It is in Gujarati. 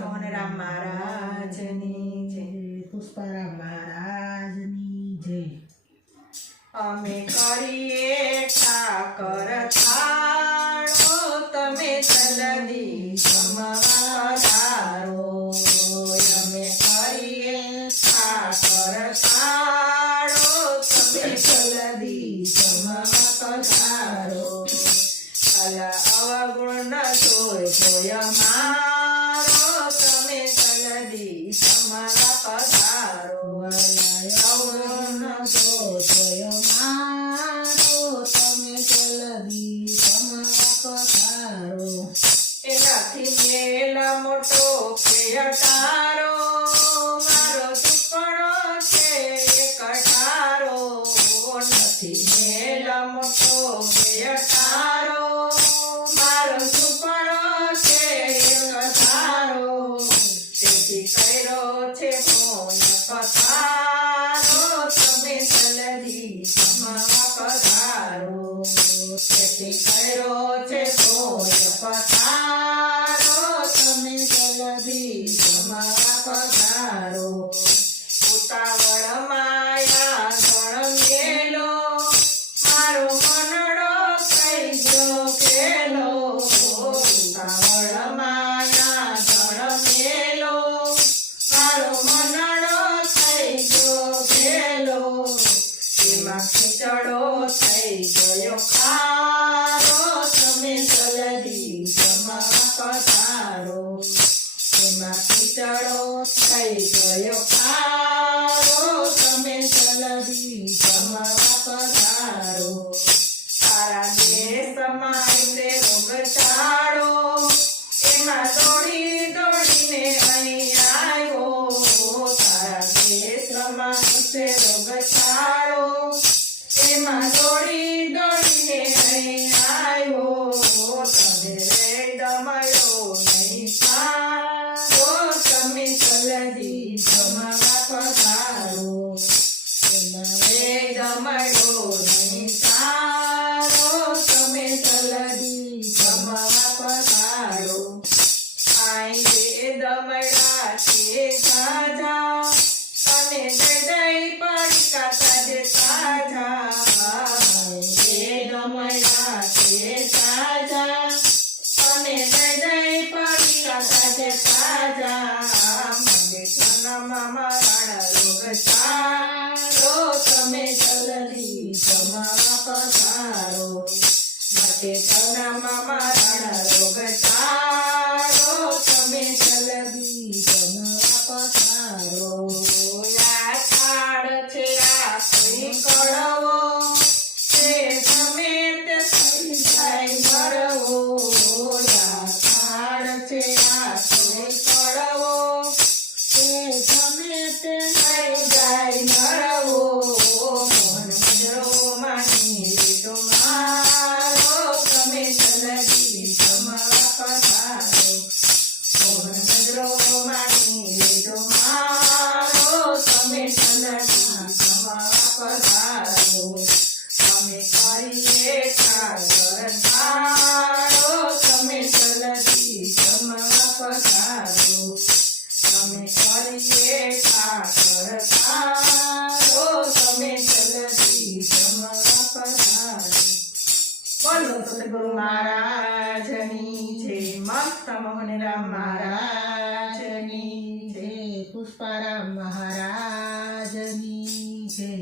મોહનરામ મહારાજની જય। પુષ્પારામ મહારાજની જય। અમે કરીએ ઠાકર થાળો, તમે જલ્દી જમવા પધારો। અમે કરીએ ઠાકર થાળો, તમે જલ્દી જમવા પધારો। અલા અવગુણ જોય મારો, તમે જલ્દી જમવા પધારો। અવગુણ જોય મારો, તમે જલ્દી જમવા પધારો। એનાથી મેલ મોટો પેટારો, મારો સુપણો છે એક ટારો। નથી મેલ મોટો પેટારો, મારો સુપણો છે એક ટારો। તેથી કર્યો છે મોય પધારો, તમે જલ્દી જમવા પધારો। તેથી કર્યો છે મોય પધારો, તમે જલ્દી જમવા પધારો। ઉતાવળ માયા ગણ મેલો, મારો મનડો થઈ ગયો ખેલો। ઉતાવળ માયા ગણ મેલો, મારો મનડો થઈ ગયો ખેલો। એમાં ખીચડો થઈ ગયો ખારો, તમે જલ્દી જમવા પધારો। એમાં ખીચડો થઈ ગયો ખારો, તમે જલ્દી જમવા પધારો। તારા દેશમાં તે રોગચાળો, એમાં દોડી દોડીને અહીં આવ્યો। તારા દેશમાં તે રોગચાળો, એમાં દોડી દોડીને અહીં આવ્યો। તમે વેદ મળ્યો નહીં પારો, તમે જલ્દી જમવા પધારો। એમાં વેદ મળ્યો નહીં સારો, તમે જલ્દી જમવા પધારો। આઈ વેદ મળ્યા છે તાજા, અને જય જય પડીકા તાજે તાજા। વેદ મળ્યા છે તાજા, અને જય જય પડીકા તાજે તાજા। મને જન્મમાં મરણ રોગ સારો, તમે જલ્દી જમવા પધારો। માટે જન્મમાં મરણ રોગ સારો, તમે જલ્દી જમવા પધારો। આ થાળ છે આ કોઈ કળવો, તે તમે તે થઈ જાય મરવો। આ થાળ છે આ કોઈ કળવો, તે તમે તે થઈ જાય મરવો। મોહન મંદિરો માની લીધો મારો, તમે જલ્દી જમવા પધારો। મોહન મંદિરો માની લીધો મારો, તમે જલ્દી જમવા પધારો। અમે કરીએ ઠાકર થાળો, તમે જલ્દી જમવા પધારો। અમે કરીએ ઠાકર થાળો, તમે જલ્દી જમવા પધારો। બોલો સતગુરુ મહારાજની જય। મસ્ત મોહનરામ મહારાજની જય। પુષ્પારામ મહારાજની જય।